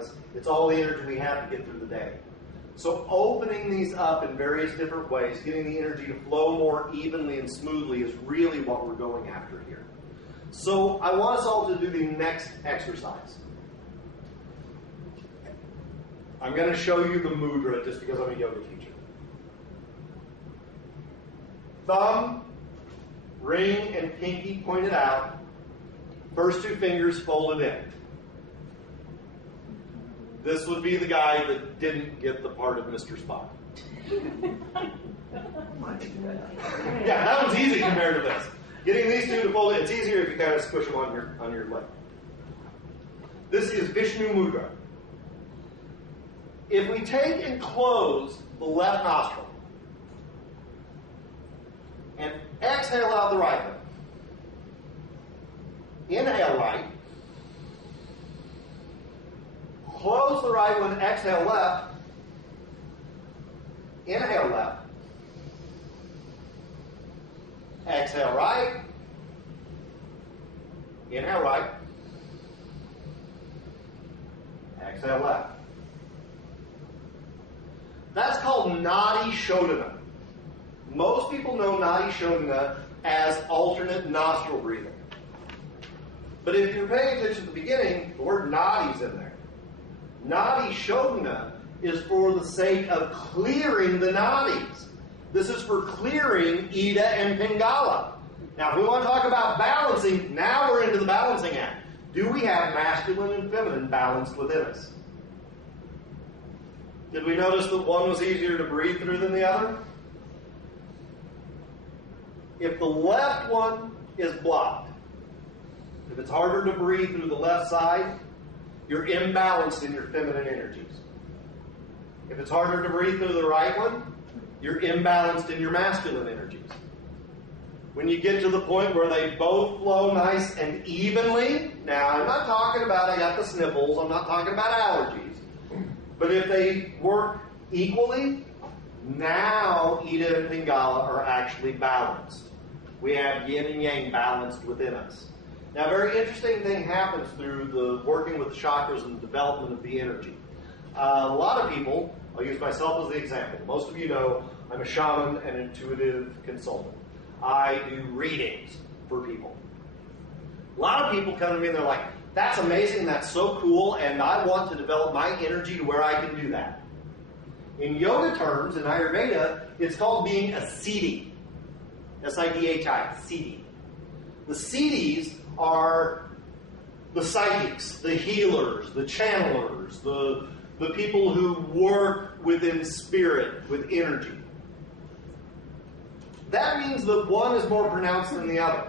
because it's all the energy we have to get through the day. So opening these up in various different ways, getting the energy to flow more evenly and smoothly is really what we're going after here. So I want us all to do the next exercise. I'm going to show you the mudra just because I'm a yoga teacher. Thumb, ring, and pinky pointed out. First two fingers folded in. This would be the guy that didn't get the part of Mr. Spock. Yeah, that one's easy compared to this. Getting these two to fold in, it's easier if you kind of squish them on your leg. This is Vishnu Mudra. If we take and close the left nostril and exhale out the right one, inhale right, close the right one, exhale left, inhale left, exhale right, inhale right, exhale left. That's called Nadi Shodhana. Most people know Nadi Shodhana as alternate nostril breathing. But if you're paying attention at the beginning, the word Nadi's in there. Nadi Shodhana is for the sake of clearing the nadis. This is for clearing Ida and Pingala. Now, if we want to talk about balancing, now we're into the balancing act. Do we have masculine and feminine balanced within us? Did we notice that one was easier to breathe through than the other? If the left one is blocked, if it's harder to breathe through the left side, you're imbalanced in your feminine energies. If it's harder to breathe through the right one, you're imbalanced in your masculine energies. When you get to the point where they both flow nice and evenly, now I'm not talking about I got the sniffles, I'm not talking about allergies. But if they work equally, now Ida and Pingala are actually balanced. We have yin and yang balanced within us. Now, a very interesting thing happens through the working with the chakras and the development of the energy. A lot of people, I'll use myself as the example. Most of you know I'm a shaman and intuitive consultant. I do readings for people. A lot of people come to me and they're like, that's amazing, that's so cool, and I want to develop my energy to where I can do that. In yoga terms, in Ayurveda, it's called being a siddhi. S-I-D-H-I, siddhi. The siddhis are the psychics, the healers, the channelers, the people who work within spirit, with energy. That means that one is more pronounced than the other.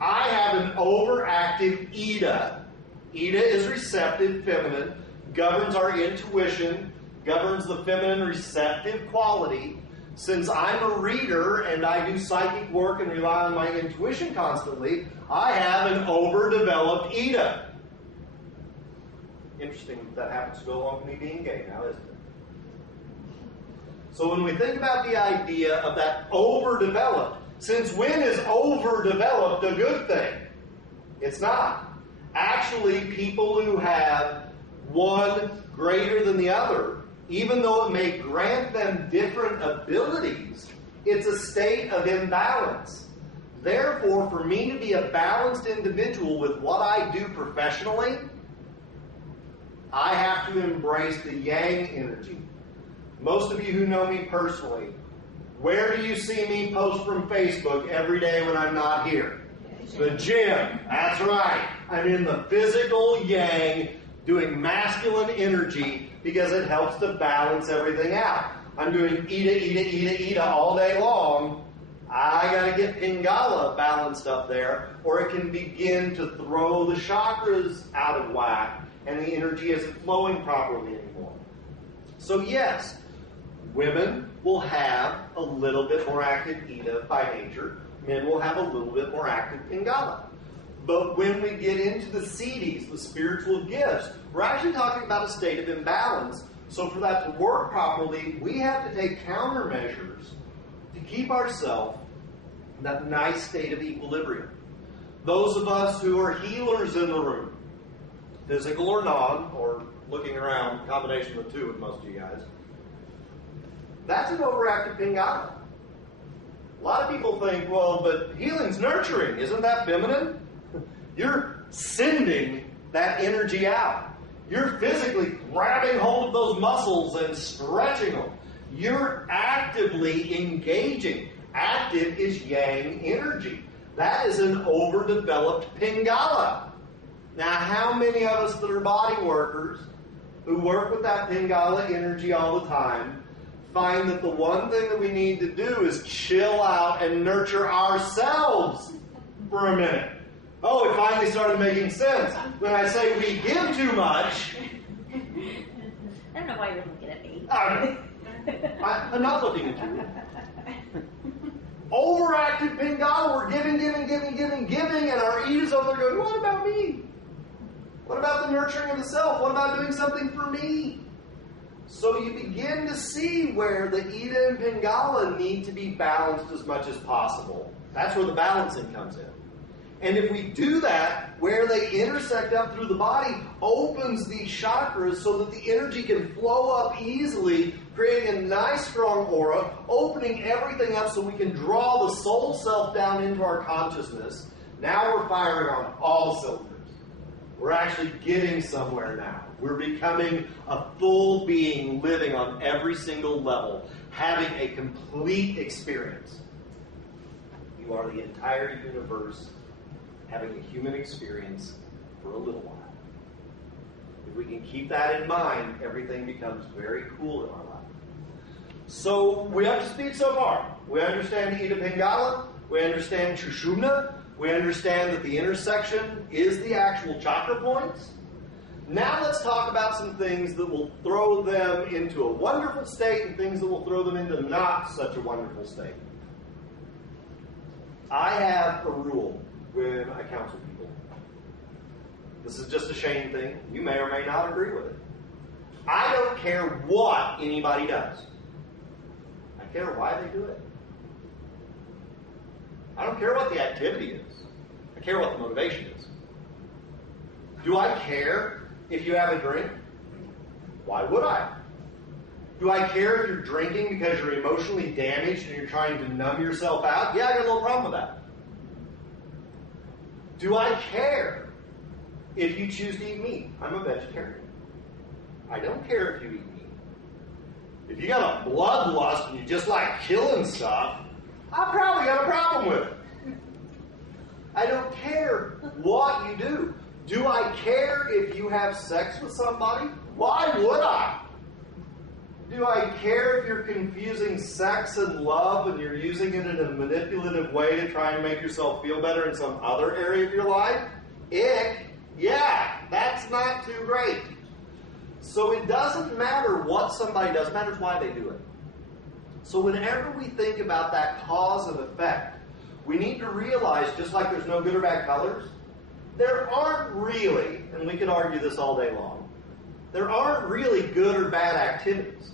I have an overactive Ida. Ida is receptive, feminine, governs our intuition, governs the feminine receptive quality. Since I'm a reader and I do psychic work and rely on my intuition constantly, I have an overdeveloped Ida. Interesting that happens to go along with me being gay now, isn't it? So when we think about the idea of that overdeveloped, since when is overdeveloped a good thing? It's not. Actually, people who have one greater than the other, even though it may grant them different abilities, it's a state of imbalance. Therefore, for me to be a balanced individual with what I do professionally, I have to embrace the yang energy. Most of you who know me personally, where do you see me post from Facebook every day when I'm not here? The gym. That's right. I'm in the physical yang, doing masculine energy because it helps to balance everything out. I'm doing Ida all day long. I got to get Pingala balanced up there, or it can begin to throw the chakras out of whack, and the energy isn't flowing properly anymore. So yes, women will have a little bit more active Ida by nature. Men will have a little bit more active Pingala. But when we get into the siddhis, the spiritual gifts, we're actually talking about a state of imbalance. So for that to work properly, we have to take countermeasures to keep ourselves in that nice state of equilibrium. Those of us who are healers in the room, physical or non, or looking around, combination of the two with most of you guys. That's an overactive Pingala. A lot of people think, well, but healing's nurturing. Isn't that feminine? You're sending that energy out. You're physically grabbing hold of those muscles and stretching them. You're actively engaging. Active is yang energy. That is an overdeveloped Pingala. Now, how many of us that are body workers who work with that Pingala energy all the time find that the one thing that we need to do is chill out and nurture ourselves for a minute? Oh, it finally started making sense. When I say we give too much... I don't know why you're looking at me. I'm not looking at you. Overactive Pingala, we're giving, and our Ida's over there going, what about me? What about the nurturing of the self? What about doing something for me? So you begin to see where the Ida and Pingala need to be balanced as much as possible. That's where the balancing comes in. And if we do that, where they intersect up through the body opens these chakras so that the energy can flow up easily, creating a nice strong aura, opening everything up so we can draw the soul self down into our consciousness. Now we're firing on all cylinders. We're actually getting somewhere now. We're becoming a full being, living on every single level, having a complete experience. You are the entire universe having a human experience for a little while. If we can keep that in mind, everything becomes very cool in our life. So, we up to speed so far. We understand Ida Pingala. We understand Sushumna. We understand that the intersection is the actual chakra points. Now let's talk about some things that will throw them into a wonderful state and things that will throw them into not such a wonderful state. I have a rule when I counsel people. This is just a Shane thing. You may or may not agree with it. I don't care what anybody does. I care why they do it. I don't care what the activity is. I care what the motivation is. Do I care if you have a drink? Why would I? Do I care if you're drinking because you're emotionally damaged and you're trying to numb yourself out? Yeah, I got a little problem with that. Do I care if you choose to eat meat? I'm a vegetarian. I don't care if you eat meat. If you got a bloodlust and you just like killing stuff, I probably got a problem with it. I don't care what you do. Do I care if you have sex with somebody? Why would I? Do I care if you're confusing sex and love and you're using it in a manipulative way to try and make yourself feel better in some other area of your life? Ick. Yeah, that's not too great. So it doesn't matter what somebody does, it matters why they do it. So whenever we think about that cause and effect, we need to realize, just like there's no good or bad colors, there aren't really, and we could argue this all day long, there aren't really good or bad activities.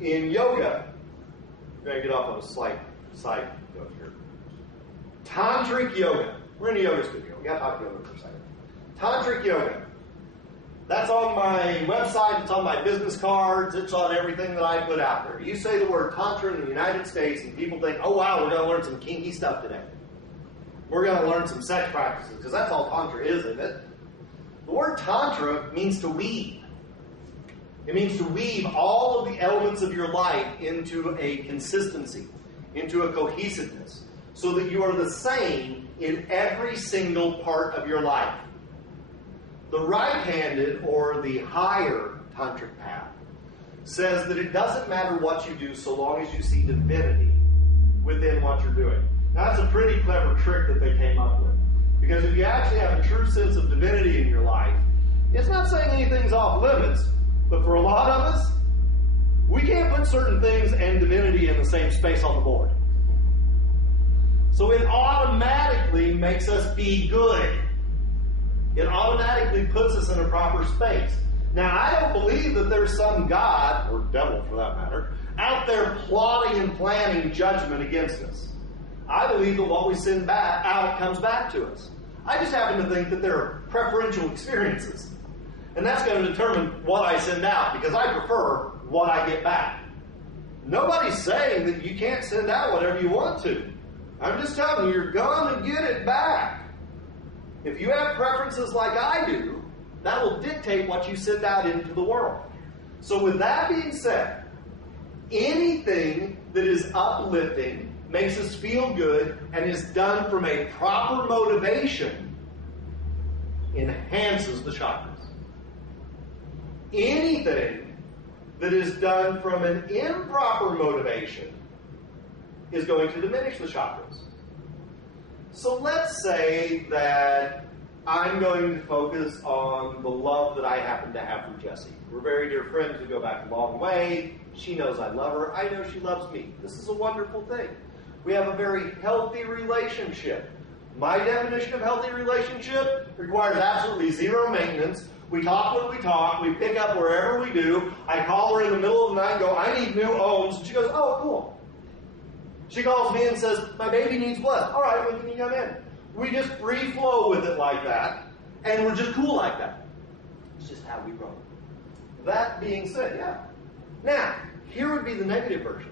In yoga, I'm going to get off on a slight side note here. Tantric yoga. We're in a yoga studio. We got to talk yoga for a second. Tantric yoga. That's on my website. It's on my business cards. It's on everything that I put out there. You say the word Tantra in the United States and people think, oh wow, we're going to learn some kinky stuff today. We're going to learn some sex practices because that's all Tantra is, isn't it? The word Tantra means to weave. It means to weave all of the elements of your life into a consistency, into a cohesiveness, so that you are the same in every single part of your life. The right-handed, or the higher tantric path, says that it doesn't matter what you do so long as you see divinity within what you're doing. Now, that's a pretty clever trick that they came up with. Because if you actually have a true sense of divinity in your life, it's not saying anything's off limits, but for a lot of us, we can't put certain things and divinity in the same space on the board. So it automatically makes us be good. It automatically puts us in a proper space. Now, I don't believe that there's some God, or devil for that matter, out there plotting and planning judgment against us. I believe that what we send back out comes back to us. I just happen to think that there are preferential experiences. And that's going to determine what I send out, because I prefer what I get back. Nobody's saying that you can't send out whatever you want to. I'm just telling you, you're going to get it back. If you have preferences like I do, that will dictate what you send out into the world. So with that being said, anything that is uplifting, makes us feel good, and is done from a proper motivation enhances the chakras. Anything that is done from an improper motivation is going to diminish the chakras. So let's say that I'm going to focus on the love that I happen to have for Jessie. We're very dear friends. We go back a long way. She knows I love her. I know she loves me. This is a wonderful thing. We have a very healthy relationship. My definition of healthy relationship requires absolutely zero maintenance. We talk when we talk. We pick up wherever we do. I call her in the middle of the night and go, I need new ohms. And she goes, oh, cool. She calls me and says, my baby needs blood. All right, when can you come in? We just free flow with it like that, and we're just cool like that. It's just how we roll. That being said, yeah. Now, here would be the negative version.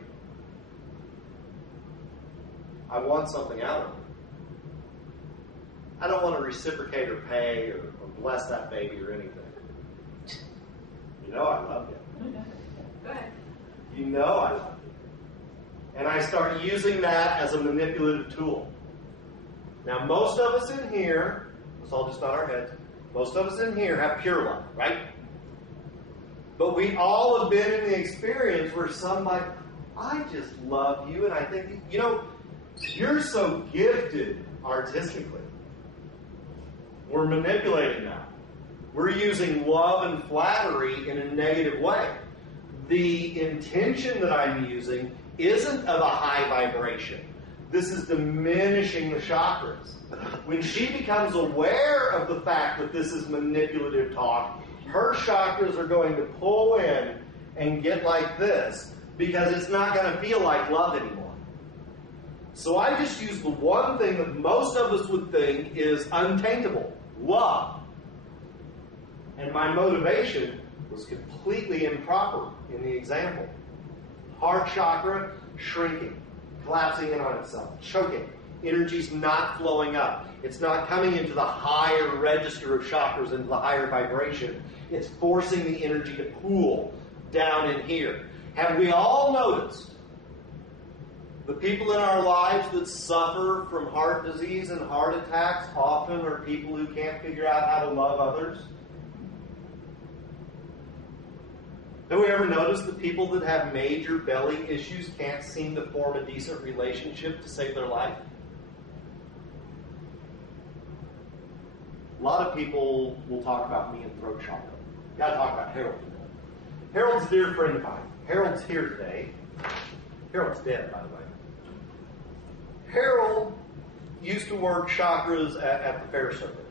I want something out of her. I don't want to reciprocate or pay or bless that baby or anything. You know I love you. Go ahead. You know I love you. And I start using that as a manipulative tool. Now, most of us in here, let's all just nod our heads, most of us in here have pure love, right? But we all have been in the experience where somebody, I just love you, and I think, you know, you're so gifted artistically. We're manipulating now. We're using love and flattery in a negative way. The intention that I'm using isn't of a high vibration. This is diminishing the chakras. When she becomes aware of the fact that this is manipulative talk, her chakras are going to pull in and get like this because it's not going to feel like love anymore. So I just use the one thing that most of us would think is untaintable, love. And my motivation was completely improper in the example. Heart chakra shrinking, collapsing in on itself, choking. Energy's not flowing up. It's not coming into the higher register of chakras, into the higher vibration. It's forcing the energy to pool down in here. Have we all noticed the people in our lives that suffer from heart disease and heart attacks often are people who can't figure out how to love others? Have we ever noticed that people that have major belly issues can't seem to form a decent relationship to save their life? A lot of people will talk about me and throat chakra. Got to talk about Harold today. Harold's a dear friend of mine. Harold's here today. Harold's dead, by the way. Harold used to work chakras at the fair circuit.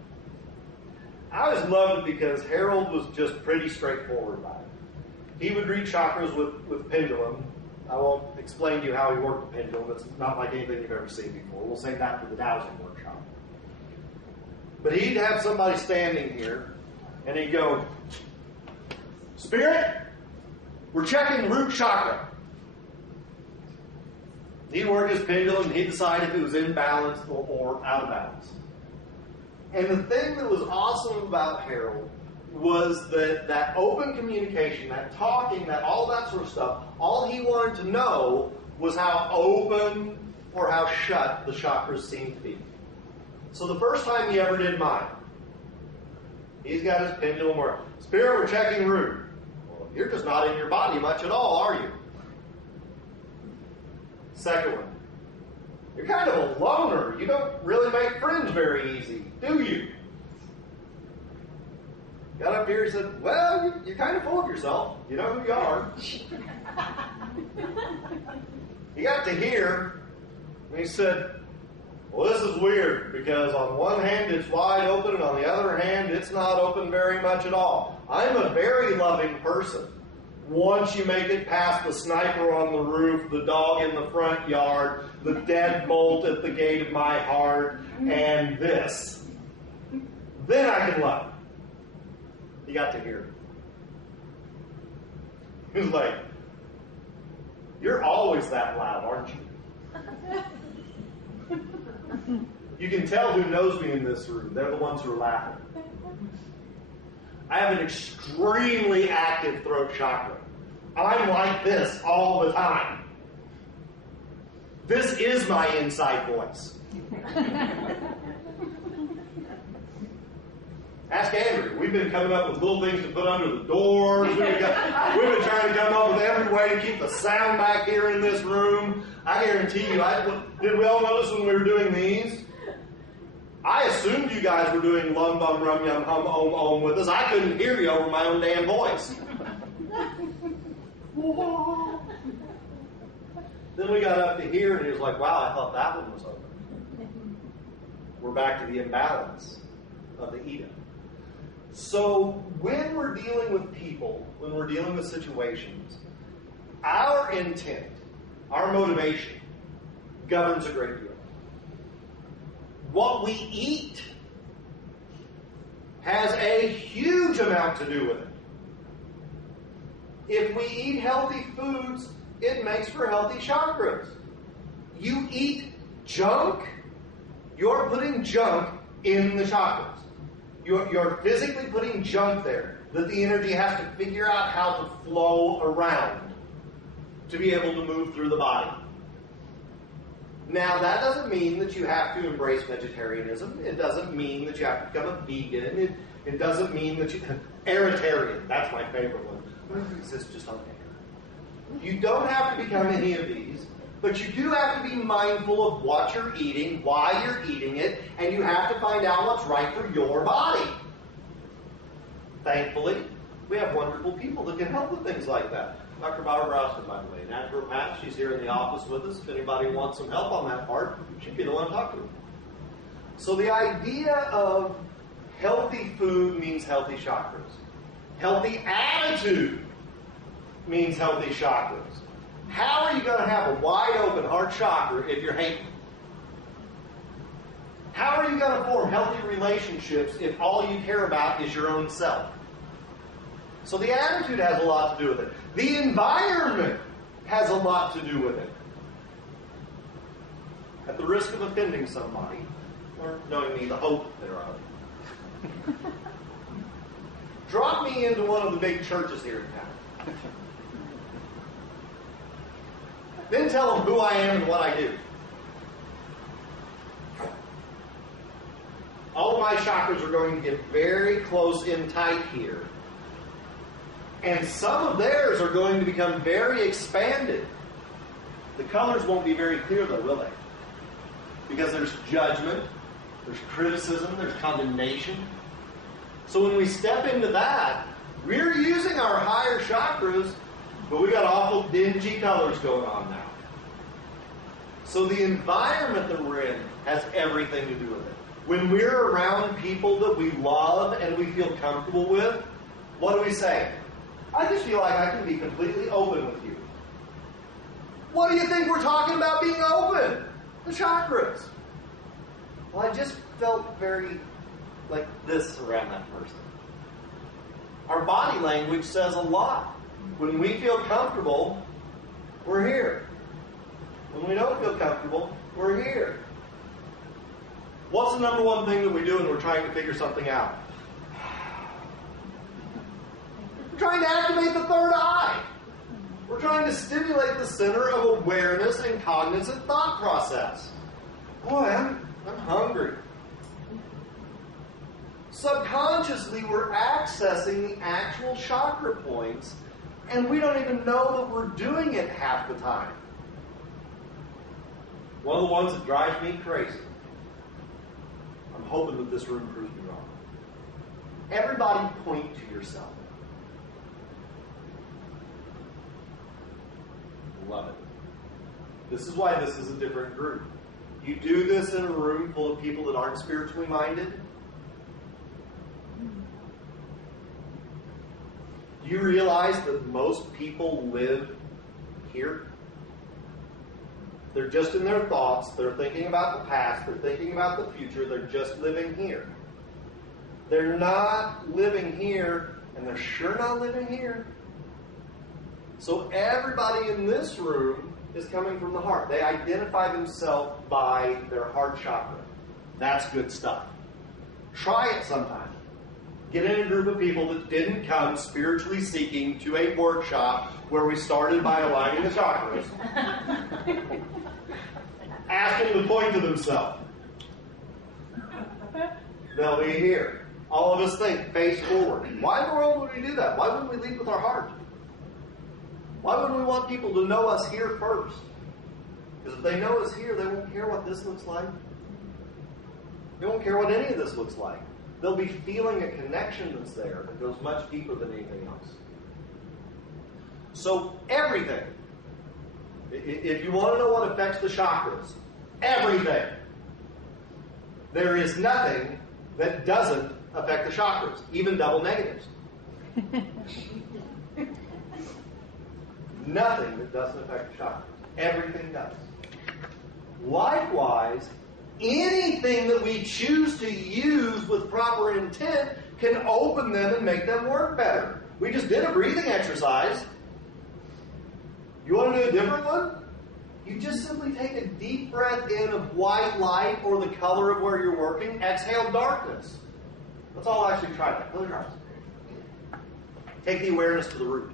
I always loved it because Harold was just pretty straightforward about it. He would read chakras with pendulum. I won't explain to you how he worked the pendulum. It's not like anything you've ever seen before. We'll save that for the dowsing workshop. But he'd have somebody standing here, and he'd go, Spirit, we're checking root chakra. He'd work his pendulum, and he'd decide if it was in balance or out of balance. And the thing that was awesome about Harold was that open communication, that talking, that all that sort of stuff, all he wanted to know was how open or how shut the chakras seemed to be. So the first time he ever did mine, he's got his pendulum where, Spirit, we're checking root. Well, you're just not in your body much at all, are you? Second one, you're kind of a loner. You don't really make friends very easy, do you? Got up here and said, well, you're kind of full of yourself. You know who you are. He got to here, and he said, well, this is weird, because on one hand it's wide open, and on the other hand it's not open very much at all. I'm a very loving person. Once you make it past the sniper on the roof, the dog in the front yard, the deadbolt at the gate of my heart, and this. then I can love. He got to hear it. He was like, you're always that loud, aren't you? You can tell who knows me in this room. They're the ones who are laughing. I have an extremely active throat chakra. I'm like this all the time. This is my inside voice. Ask Andrew. We've been coming up with little things to put under the doors. We've been trying to come up with every way to keep the sound back here in this room. I guarantee you, did we all notice when we were doing these? I assumed you guys were doing lum bum rum yum hum om om with us. I couldn't hear you over my own damn voice. Then we got up to here and he was like, wow, I thought that one was open. We're back to the imbalance of the Eden. So when we're dealing with people, when we're dealing with situations, our intent, our motivation governs a great deal. What we eat has a huge amount to do with it. If we eat healthy foods, it makes for healthy chakras. You eat junk, you're putting junk in the chakras. You're physically putting junk there that the energy has to figure out how to flow around to be able to move through the body. Now, that doesn't mean that you have to embrace vegetarianism. It doesn't mean that you have to become a vegan. It doesn't mean that you... Aeritarian, that's my favorite one. It exists just on air. You don't have to become any of these, but you do have to be mindful of what you're eating, why you're eating it, and you have to find out what's right for your body. Thankfully, we have wonderful people that can help with things like that. Dr. Barbara Austin, by the way, naturopath, she's here in the office with us. If anybody wants some help on that part, she'd be the one to talk to. So the idea of healthy food means healthy chakras. Healthy attitude means healthy chakras. How are you going to have a wide open heart chakra if you're hating? How are you going to form healthy relationships if all you care about is your own self? So the attitude has a lot to do with it. The environment has a lot to do with it. At the risk of offending somebody, or knowing me the hope thereof, drop me into one of the big churches here in town. Then tell them who I am and what I do. All of my chakras are going to get very close in tight here. And some of theirs are going to become very expanded. The colors won't be very clear though, will they? Because there's judgment, there's criticism, there's condemnation. So when we step into that, we're using our higher chakras, but we got awful dingy colors going on now. So the environment that we're in has everything to do with it. When we're around people that we love and we feel comfortable with, what do we say? I just feel like I can be completely open with you. What do you think we're talking about being open? The chakras. Well, I just felt very like this around that person. Our body language says a lot. When we feel comfortable, we're here. When we don't feel comfortable, we're here. What's the number one thing that we do when we're trying to figure something out? We're trying to activate the third eye. We're trying to stimulate the center of awareness and cognizant thought process. Boy, I'm hungry. Subconsciously, we're accessing the actual chakra points, and we don't even know that we're doing it half the time. One of the ones that drives me crazy. I'm hoping that this room proves me wrong. Everybody point to yourself. Love it. This is why this is a different group. You do this in a room full of people that aren't spiritually minded. Do you realize that most people live here? They're just in their thoughts. They're thinking about the past. They're thinking about the future. They're just living here. They're not living here, and they're sure not living here. So everybody in this room is coming from the heart. They identify themselves by their heart chakra. That's good stuff. Try it sometime. Get in a group of people that didn't come spiritually seeking to a workshop where we started by aligning the chakras. Ask them to point to themselves. They'll be here. All of us think, face forward. Why in the world would we do that? Why wouldn't we lead with our heart? Why wouldn't we want people to know us here first? Because if they know us here, they won't care what this looks like. They won't care what any of this looks like. They'll be feeling a connection that's there that goes much deeper than anything else. So everything, if you want to know what affects the chakras, everything. There is nothing that doesn't affect the chakras, even double negatives. Nothing that doesn't affect the chakras. Everything does. Likewise, anything that we choose to use with proper intent can open them and make them work better. We just did a breathing exercise. You want to do a different one? You just simply take a deep breath in of white light or the color of where you're working. Exhale darkness. Let's all actually try that. Close your eyes. Take the awareness to the root.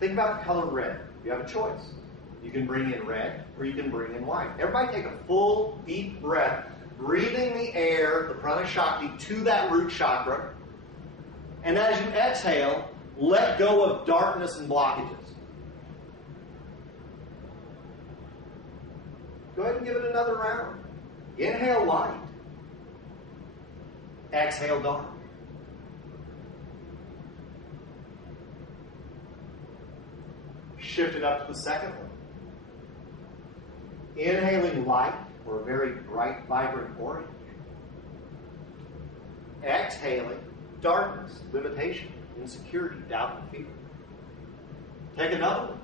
Think about the color red. You have a choice. You can bring in red or you can bring in white. Everybody take a full, deep breath, breathing the air, the prana shakti, to that root chakra. And as you exhale, let go of darkness and blockages. Go ahead and give it another round. Inhale light. Exhale dark. Shift it up to the second one. Inhaling light, or a very bright, vibrant orange. Exhaling darkness, limitation, insecurity, doubt, and fear. Take another one.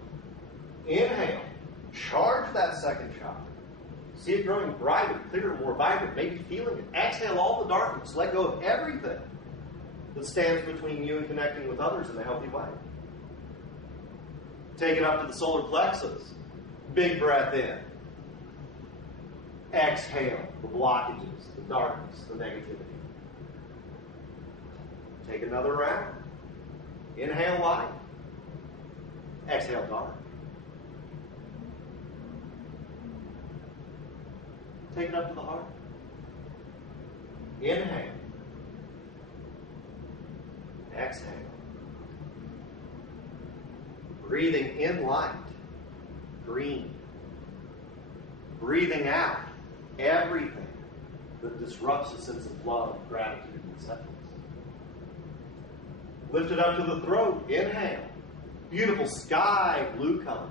Inhale. Charge that second chakra. See it growing brighter, clearer, more vibrant, maybe feeling it. Exhale all the darkness. Let go of everything that stands between you and connecting with others in a healthy way. Take it up to the solar plexus. Big breath in. Exhale the blockages, the darkness, the negativity. Take another round. Inhale light. Exhale dark. Take it up to the heart. Inhale. Exhale. Breathing in light, green. Breathing out everything that disrupts a sense of love, gratitude, and acceptance. Lift it up to the throat. Inhale. Beautiful sky blue color.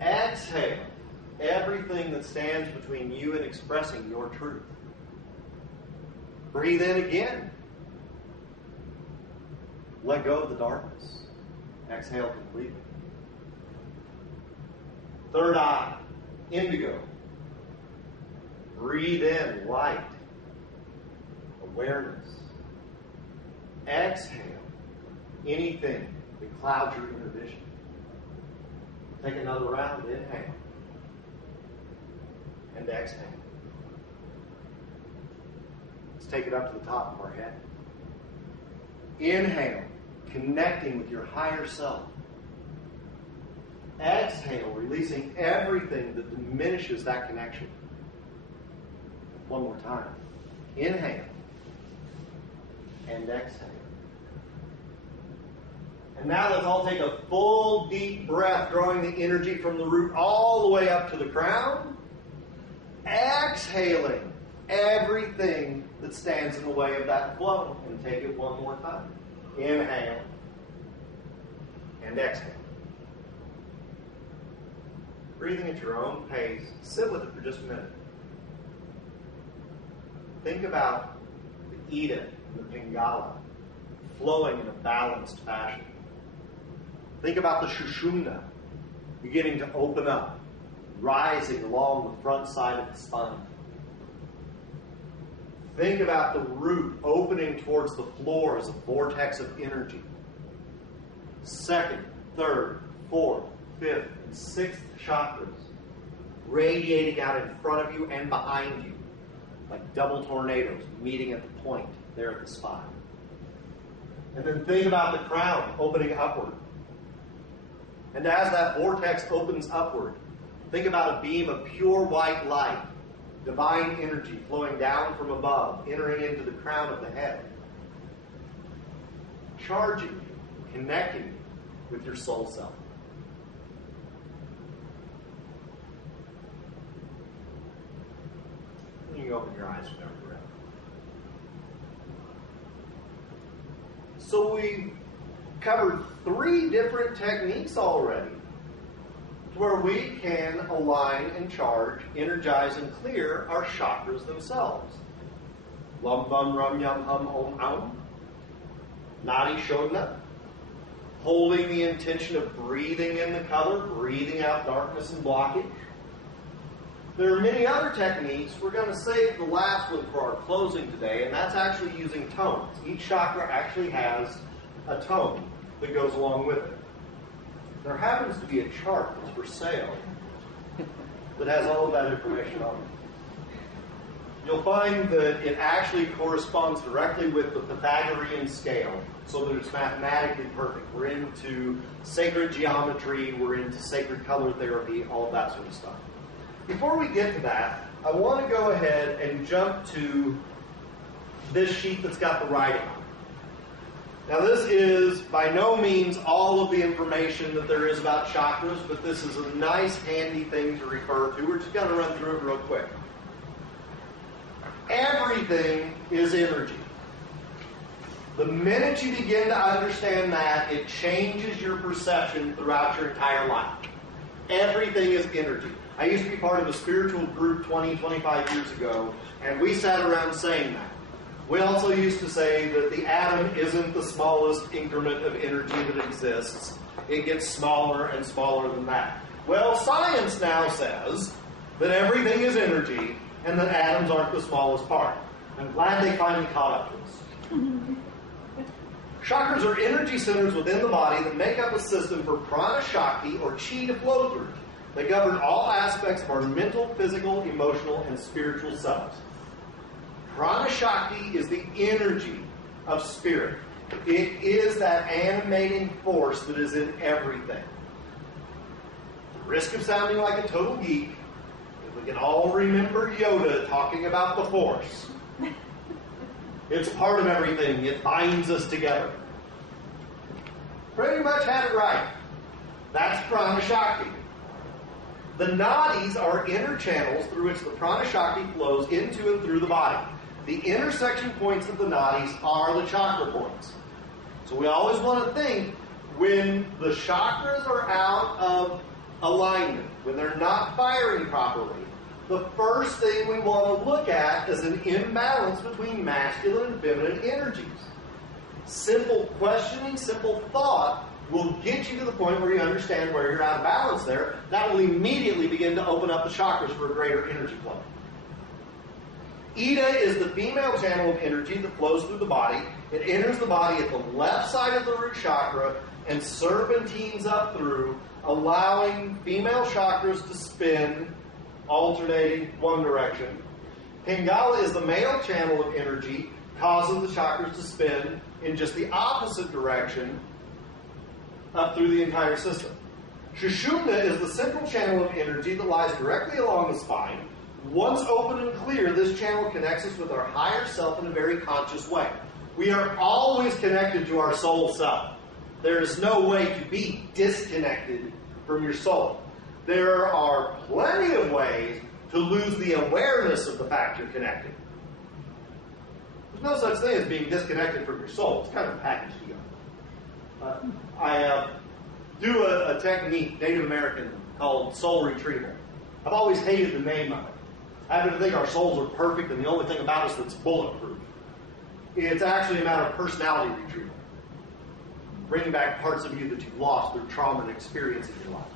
Exhale everything that stands between you and expressing your truth. Breathe in again. Let go of the darkness. Exhale completely. Third eye, indigo. Breathe in light, awareness. Exhale anything that clouds your inner vision. Take another round. Inhale. And exhale. Let's take it up to the top of our head. Inhale, connecting with your higher self. Exhale, releasing everything that diminishes that connection. One more time. Inhale. And exhale. And now let's all take a full, deep breath, drawing the energy from the root all the way up to the crown. Exhaling everything that stands in the way of that flow. And take it one more time. Inhale. And exhale. Breathing at your own pace. Sit with it for just a minute. Think about the Ida and the Pingala flowing in a balanced fashion. Think about the Shushumna beginning to open up, rising along the front side of the spine. Think about the root opening towards the floor as a vortex of energy. Second, third, fourth, fifth, and sixth chakras radiating out in front of you and behind you like double tornadoes meeting at the point there at the spine. And then think about the crown opening upward. And as that vortex opens upward, think about a beam of pure white light, divine energy flowing down from above, entering into the crown of the head, charging you, connecting you with your soul self. You can open your eyes whenever you're ready. So we've covered 3 different techniques already where we can align and charge, energize, and clear our chakras themselves. Lum, bum, rum, yum, hum, om, aum. Nadi Shodhana. Holding the intention of breathing in the color, breathing out darkness and blockage. There are many other techniques. We're going to save the last one for our closing today, and that's actually using tones. Each chakra actually has a tone that goes along with it. There happens to be a chart that's for sale that has all of that information on it. You'll find that it actually corresponds directly with the Pythagorean scale, so that it's mathematically perfect. We're into sacred geometry, we're into sacred color therapy, all of that sort of stuff. Before we get to that, I want to go ahead and jump to this sheet that's got the writing on it. Now, this is by no means all of the information that there is about chakras, but this is a nice, handy thing to refer to. We're just going to run through it real quick. Everything is energy. The minute you begin to understand that, it changes your perception throughout your entire life. Everything is energy. I used to be part of a spiritual group 20, 25 years ago, and we sat around saying that. We also used to say that the atom isn't the smallest increment of energy that exists. It gets smaller and smaller than that. Well, science now says that everything is energy and that atoms aren't the smallest part. I'm glad they finally caught up to us. Chakras are energy centers within the body that make up a system for prana shakti or chi to flow through. They govern all aspects of our mental, physical, emotional, and spiritual selves. Prana Shakti is the energy of spirit. It is that animating force that is in everything. At the risk of sounding like a total geek, if we can all remember Yoda talking about the force. It's part of everything. It binds us together. Pretty much had it right. That's Prana Shakti. The nadis are inner channels through which the Prana Shakti flows into and through the body. The intersection points of the nadis are the chakra points. So we always want to think when the chakras are out of alignment, when they're not firing properly, the first thing we want to look at is an imbalance between masculine and feminine energies. Simple questioning, simple thought will get you to the point where you understand where you're out of balance there. That will immediately begin to open up the chakras for a greater energy flow. Ida is the female channel of energy that flows through the body. It enters the body at the left side of the root chakra and serpentines up through, allowing female chakras to spin, alternating one direction. Pingala is the male channel of energy, causing the chakras to spin in just the opposite direction up through the entire system. Sushumna is the central channel of energy that lies directly along the spine. Once open and clear, this channel connects us with our higher self in a very conscious way. We are always connected to our soul self. There is no way to be disconnected from your soul. There are plenty of ways to lose the awareness of the fact you're connected. There's no such thing as being disconnected from your soul. It's kind of a package deal. I do a technique, Native American, called soul retrieval. I've always hated the name of it. I happen to think our souls are perfect and the only thing about us that's bulletproof. It's actually a matter of personality retrieval. Bringing back parts of you that you've lost through trauma and experience in your life.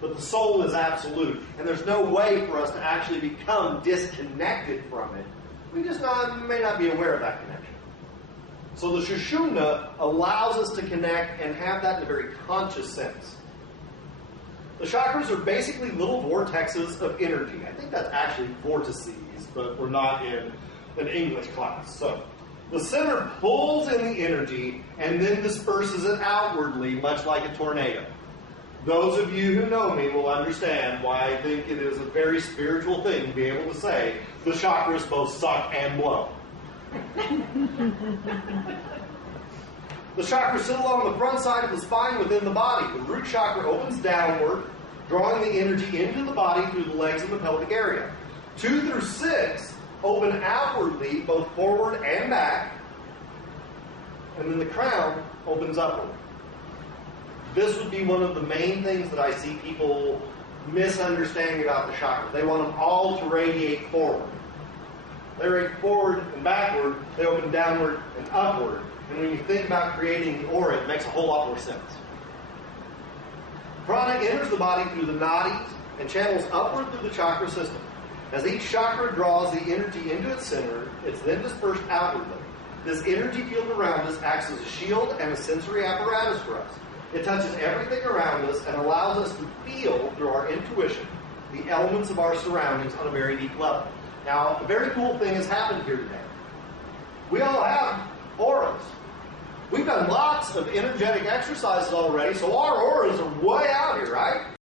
But the soul is absolute. And there's no way for us to actually become disconnected from it We just may not be aware of that connection. So the Sushumna allows us to connect and have that in a very conscious sense. The chakras are basically little vortexes of energy. I think that's actually vortices, but we're not in an English class. So the center pulls in the energy and then disperses it outwardly, much like a tornado. Those of you who know me will understand why I think it is a very spiritual thing to be able to say the chakras both suck and blow. The chakras sit along the front side of the spine within the body. The root chakra opens downward, drawing the energy into the body through the legs and the pelvic area. 2 through 6 open outwardly, both forward and back, and then the crown opens upward. This would be one of the main things that I see people misunderstanding about the chakras. They want them all to radiate forward. They radiate forward and backward, they open downward and upward. And when you think about creating the aura, it makes a whole lot more sense. Prana enters the body through the nadis and channels upward through the chakra system. As each chakra draws the energy into its center, it's then dispersed outwardly. This energy field around us acts as a shield and a sensory apparatus for us. It touches everything around us and allows us to feel, through our intuition, the elements of our surroundings on a very deep level. Now, a very cool thing has happened here today. We all have auras. We've done lots of energetic exercises already, so our auras are way out here, right?